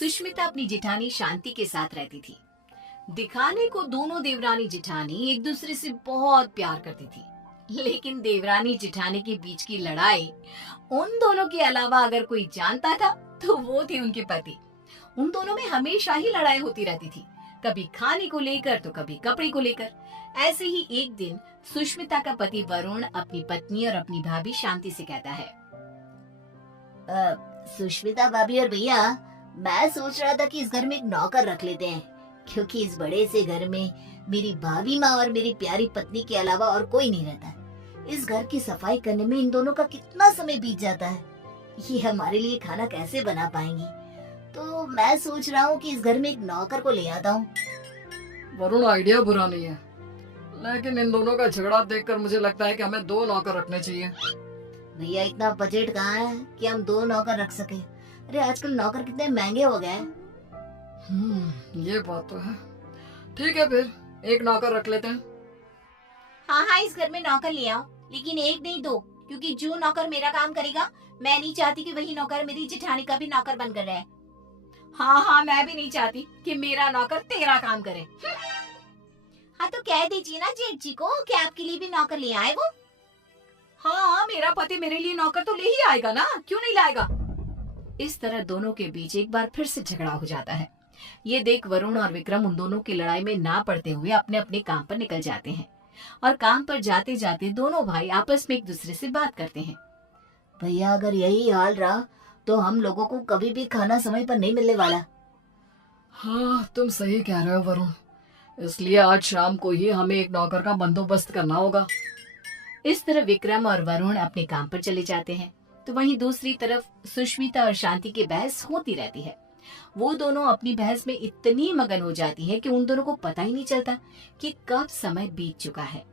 सुष्मिता अपनी जेठानी शांति के साथ रहती थी। दिखाने को दोनों देवरानी जेठानी एक दूसरे से बहुत प्यार करती थी, लेकिन देवरानी जेठानी के बीच की लड़ाई उन दोनों के अलावा अगर कोई जानता था तो वो थे उनके पति। उन दोनों में हमेशा ही लड़ाई होती रहती थी, कभी खाने को लेकर तो कभी कपड़े को लेकर। ऐसे ही एक दिन सुष्मिता का पति वरुण अपनी पत्नी और अपनी भाभी शांति से कहता है, सुष्मिता भाभी और भैया, मैं सोच रहा था कि इस घर में एक नौकर रख लेते हैं, क्योंकि इस बड़े से घर में मेरी भाभी माँ और मेरी प्यारी पत्नी के अलावा और कोई नहीं रहता। इस घर की सफाई करने में इन दोनों का कितना समय बीत जाता है, ये हमारे लिए खाना कैसे बना पाएंगी। तो मैं सोच रहा हूँ कि इस घर में एक नौकर को ले आता हूँ। वरुण, आइडिया बुरा नहीं है, लेकिन इन दोनों का झगड़ा देखकर मुझे लगता है कि हमें 2 नौकर रखने चाहिए। भैया, इतना बजट कहाँ है कि हम 2 नौकर रख सके। अरे आजकल नौकर कितने महंगे हो गए हैं। ये बात तो है। ठीक है, फिर एक नौकर रख लेते हैं। हाँ हाँ, इस घर में नौकर ले आओ, लेकिन एक नहीं 2, क्योंकि जो नौकर मेरा काम करेगा, मैं नहीं चाहती कि वही नौकर मेरी जेठानी का भी नौकर बनकर रहे। हाँ, मैं भी नहीं चाहती कि मेरा नौकर तेरा काम करे। हाँ, तो कह दीजिए ना जेठ जी को कि आपके लिए भी नौकर ले आए वो। हाँ, मेरा पति मेरे लिए नौकर तो ले ही आएगा ना, क्यों नहीं लाएगा। इस तरह दोनों के बीच एक बार फिर से झगड़ा हो जाता है। ये देख वरुण और विक्रम उन दोनों की लड़ाई में ना पड़ते हुए अपने अपने काम पर निकल जाते हैं, और काम पर जाते जाते दोनों भाई आपस में एक दूसरे से बात करते हैं। भैया, अगर यही हाल रहा तो हम लोगों को कभी भी खाना समय पर नहीं मिलने वाला। हाँ, तुम सही कह रहे हो वरुण, इसलिए आज शाम को ही हमें एक नौकर का बंदोबस्त करना होगा। इस तरह विक्रम और वरुण अपने काम पर चले जाते हैं, तो वहीं दूसरी तरफ सुष्मिता और शांति की बहस होती रहती है। वो दोनों अपनी बहस में इतनी मगन हो जाती है कि उन दोनों को पता ही नहीं चलता कि कब समय बीत चुका है।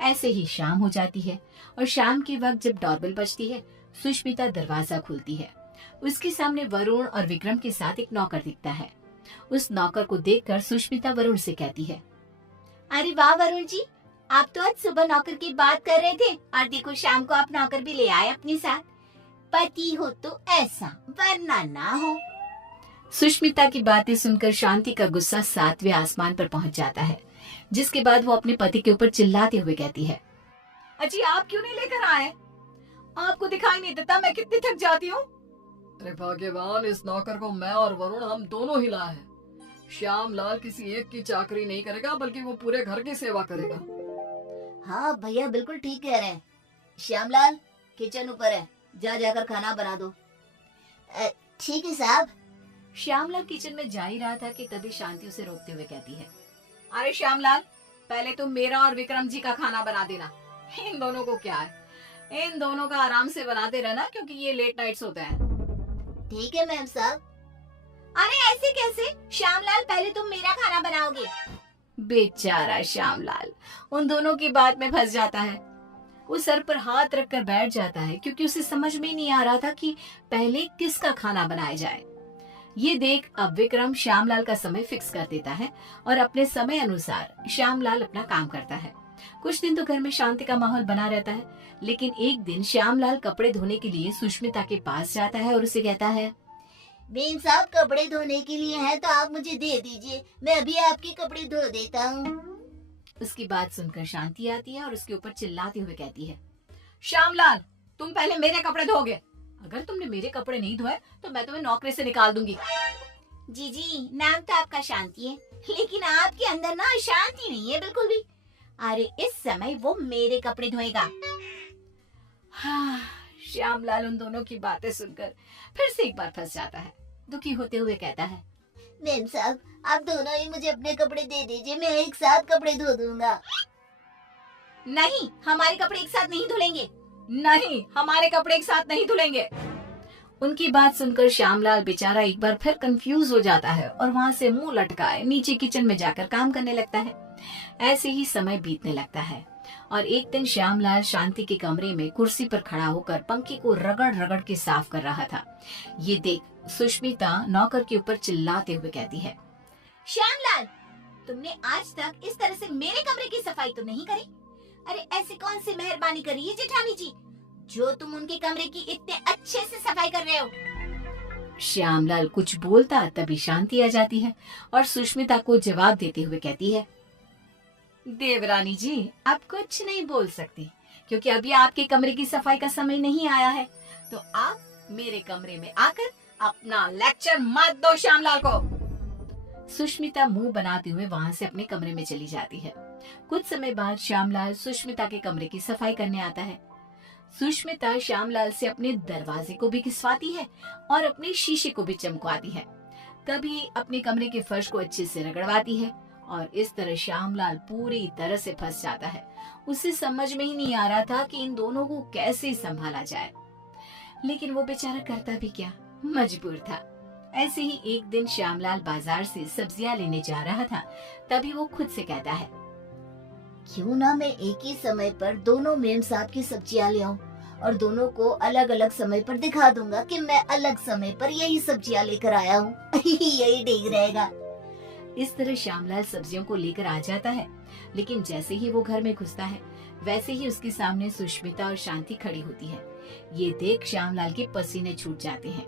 ऐसे ही शाम हो जाती है, और शाम के वक्त जब डोरबेल बजती है, सुष्मिता दरवाजा खोलती है। उसके सामने वरुण और विक्रम के साथ एक नौकर दिखता है। उस नौकर को देखकर सुष्मिता वरुण से कहती है, अरे वाह वरुण जी, आप तो आज सुबह नौकर की बात कर रहे थे, और देखो शाम को आप नौकर भी ले आए अपने साथ। पति हो तो ऐसा, वरना ना हो। सुष्मिता की बातें सुनकर शांति का गुस्सा 7वें आसमान पर पहुंच जाता है, जिसके बाद वो अपने पति के ऊपर चिल्लाते हुए कहती है, अजी आप क्यों नहीं लेकर आए? आपको दिखाई नहीं देता मैं कितनी थक जाती हूँ। अरे भाग्यवान, इस नौकर को मैं और वरुण हम दोनों ही लाए हैं। श्यामलाल किसी एक की चाकरी नहीं करेगा, बल्कि वो पूरे घर की सेवा करेगा। हाँ भैया, बिल्कुल ठीक कह रहे हैं। श्यामलाल, किचन ऊपर है, जाकर खाना बना दो। ठीक है साहब। श्यामलाल किचन में जा ही रहा था कि तभी शांति उसे रोकते हुए कहती है, अरे श्यामलाल, पहले तुम मेरा और विक्रम जी का खाना बना देना। इन दोनों को क्या है, इन दोनों का आराम से बनाते रहना, क्योंकि ये लेट नाइट्स होते हैं। ठीक है मैम साहब। अरे ऐसे कैसे? श्यामलाल, पहले तुम मेरा खाना बनाओगे। बेचारा श्यामलाल उन दोनों की बात में फंस जाता है। वो सर पर हाथ रखकर बैठ जाता है, क्योंकि उसे समझ में नहीं आ रहा था कि पहले किसका खाना बनाया जाए। ये देख अब विक्रम श्यामलाल का समय फिक्स कर देता है, और अपने समय अनुसार श्यामलाल अपना काम करता है। कुछ दिन तो घर में शांति का माहौल बना रहता है, लेकिन एक दिन श्यामलाल कपड़े धोने के लिए सुष्मिता के पास जाता है और उसे कहता है, बेन साहब, कपड़े धोने के लिए है तो आप मुझे दे दीजिए, मैं अभी आपके कपड़े धो देता हूँ। उसकी बात सुनकर शांति आती है और उसके ऊपर चिल्लाते हुए कहती है, श्यामलाल, तुम पहले मेरे कपड़े धोगे। अगर तुमने मेरे कपड़े नहीं धोए तो मैं तुम्हें नौकरी से निकाल दूंगी। जी, नाम तो आपका शांति है, लेकिन आपके अंदर ना शांति नहीं है बिल्कुल भी। अरे इस समय वो मेरे कपड़े धोएगा। हाँ, श्यामलाल उन दोनों की बातें सुनकर फिर से एक बार फंस जाता है। दुखी होते हुए कहता है, मैम साहब, आप दोनों ही मुझे अपने कपड़े दे दीजिए, मैं एक साथ कपड़े धो दूंगा। नहीं, हमारे कपड़े एक साथ नहीं धुलेंगे। नहीं, हमारे कपड़े एक साथ नहीं धुलेंगे। उनकी बात सुनकर श्यामलाल बेचारा एक बार फिर कंफ्यूज हो जाता है, और वहाँ से मुंह लटकाए नीचे किचन में जाकर काम करने लगता है। ऐसे ही समय बीतने लगता है, और एक दिन श्यामलाल शांति के कमरे में कुर्सी पर खड़ा होकर पंखे को रगड़ रगड़ के साफ कर रहा था। ये देख सुष्मिता नौकर के ऊपर चिल्लाते हुए कहती है, श्यामलाल, तुमने आज तक इस तरह से मेरे कमरे की सफाई तो नहीं करी। अरे ऐसी कौन सी मेहरबानी करी है जेठानी जी, जो तुम उनके कमरे की इतने अच्छे से सफाई कर रहे हो। श्यामलाल कुछ बोलता तभी शांति आ जाती है और सुष्मिता को जवाब देते हुए कहती है, देवरानी जी, आप कुछ नहीं बोल सकती क्योंकि अभी आपके कमरे की सफाई का समय नहीं आया है। तो आप मेरे कमरे में आकर अपना लेक्चर मत दो श्यामलाल को। सुष्मिता मुंह बनाते हुए वहां से अपने कमरे में चली जाती है। कुछ समय बाद श्यामलाल सुष्मिता के कमरे की सफाई करने आता है। सुष्मिता श्यामलाल से अपने दरवाजे को भी घिसवाती है और अपने शीशे को भी चमकवाती है। कभी अपने कमरे के फर्श को अच्छे से रगड़वाती है और इस तरह श्यामलाल पूरी तरह से फंस जाता है। उसे समझ में ही नहीं आ रहा था कि इन दोनों को कैसे संभाला जाए, लेकिन वो बेचारा करता भी क्या, मजबूर था। ऐसे ही एक दिन श्यामलाल बाजार से सब्जियां लेने जा रहा था, तभी वो खुद से कहता है, क्यों ना मैं एक ही समय पर दोनों मेम साहब की सब्जियां ले आऊं और दोनों को अलग अलग समय पर दिखा दूंगा कि मैं अलग समय पर यही सब्जियां लेकर आया हूँ। यही ठीक रहेगा। इस तरह श्यामलाल सब्जियों को लेकर आ जाता है, लेकिन जैसे ही वो घर में घुसता है वैसे ही उसके सामने सुष्मिता और शांति खड़ी होती है। ये देख श्यामलाल के पसीने छूट जाते हैं।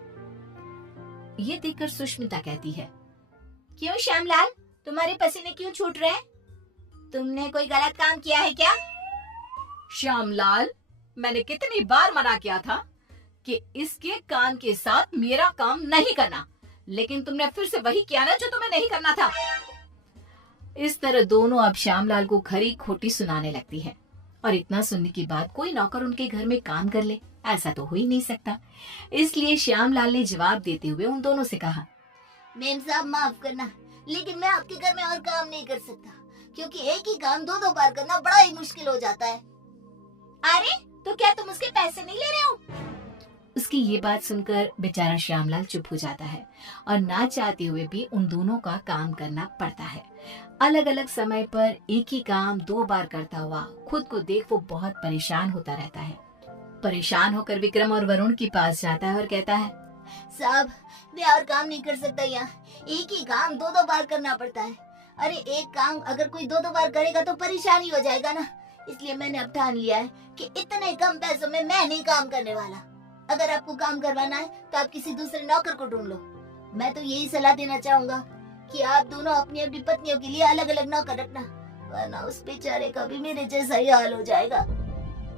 ये देखकर सुष्मिता कहती है, क्यों श्यामलाल, तुम्हारे पसीने क्यों छूट रहे हैं? तुमने कोई गलत काम किया है क्या? श्यामलाल, मैंने कितनी बार मना किया था कि इसके काम के साथ मेरा काम नहीं करना, लेकिन तुमने फिर से वही किया ना जो तुम्हें नहीं करना था। इस तरह दोनों अब श्यामलाल को खरी खोटी सुनाने लगती है और इतना सुनने के बाद कोई नौकर उनके घर में काम कर ले, ऐसा तो हो ही नहीं सकता। इसलिए श्यामलाल ने जवाब देते हुए उन दोनों से कहा, मेम साहब माफ करना, लेकिन मैं आपके घर में और काम नहीं कर सकता क्योंकि एक ही काम दो बार करना बड़ा ही मुश्किल हो जाता है। अरे तो क्या तुम उसके पैसे नहीं ले रहे हो? उसकी ये बात सुनकर बेचारा श्यामलाल चुप हो जाता है और ना चाहते हुए भी उन दोनों का काम करना पड़ता है। अलग अलग समय पर एक ही काम 2 बार करता हुआ खुद को देख वो बहुत परेशान होता रहता है। परेशान होकर विक्रम और वरुण के पास जाता है और कहता है, साहब मैं और काम नहीं कर सकता, यहाँ एक ही काम 2 बार करना पड़ता है। अरे एक काम अगर कोई 2 बार करेगा तो परेशानी हो जाएगा ना, इसलिए मैंने अब ठान लिया है कि इतने कम पैसों में मैं नहीं काम करने वाला। अगर आपको काम करवाना है तो आप किसी दूसरे नौकर को ढूंढ लो। मैं तो यही सलाह देना चाहूंगा कि आप दोनों अपनी अपनी पत्नियों के लिए अलग अलग नौकर रखना, वरना उस बेचारे का भी मेरे जैसा ही हाल हो जाएगा।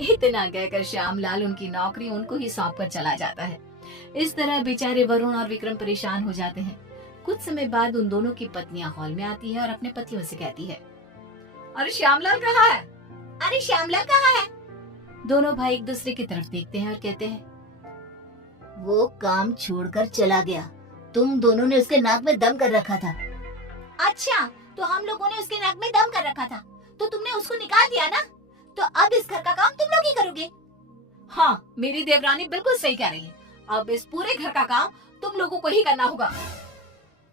इतना कहकर श्यामलाल उनकी नौकरी उनको ही सौंप कर चला जाता है। इस तरह बेचारे वरुण और विक्रम परेशान हो जाते हैं। कुछ समय बाद उन दोनों की पत्नियां हॉल में आती है और अपने पतियों से कहती है, अरे श्यामलाल कहाँ है? अरे श्यामलाल कहाँ है? दोनों भाई एक दूसरे की तरफ देखते हैं और कहते हैं, वो काम छोड़कर चला गया। तुम दोनों ने उसके नाक में दम कर रखा था। अच्छा, तो हम लोगों ने उसके नाक में दम कर रखा था तो तुमने उसको निकाल दिया ना, तो अब इस घर का काम तुम लोग ही करोगे। हाँ, मेरी देवरानी बिल्कुल सही कह रही है। अब इस पूरे घर का काम तुम लोगों को ही करना होगा।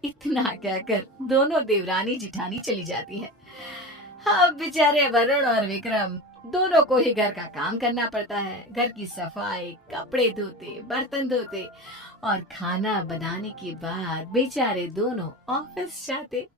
इतना कहकर दोनों देवरानी जिठानी चली जाती है। अब बेचारे वरुण और विक्रम दोनों को ही घर का काम करना पड़ता है। घर की सफाई, कपड़े धोते, बर्तन धोते और खाना बनाने के बाद बेचारे दोनों ऑफिस जाते।